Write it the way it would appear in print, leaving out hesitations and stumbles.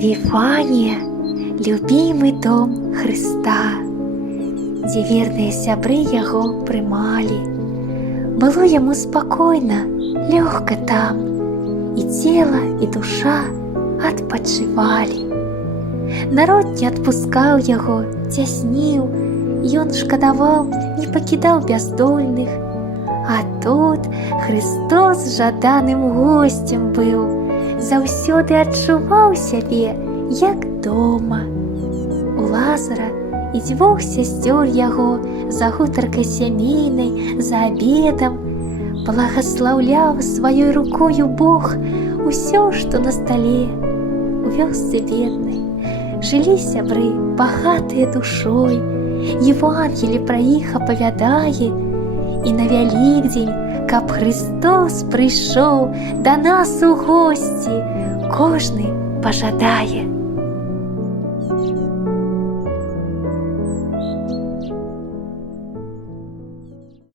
Вифания – любимый дом Христа, дзе верныя сябры яго прымалі. Было яму спакойна, лёгка там, і цела, і душа адпачывалі. Народ не адпускаў яго, цясніў, ён шкадаваў, не пакідаў бяздольных. А тут Христос жаданым госцем быў, заўсёды адчуваў сябе, як дома. У Лазара і дзвюх сясцёр яго за гутаркай сямейнай, за абедам благаслаўляў сваёй рукою Бог усё, што на стале. У вёсцы беднай жылі сябры, багатыя душой, Евангелі пра іх апавядае, і на Вялікдзень, каб Христос прыйшоў да нас у госці, кожны пажадае.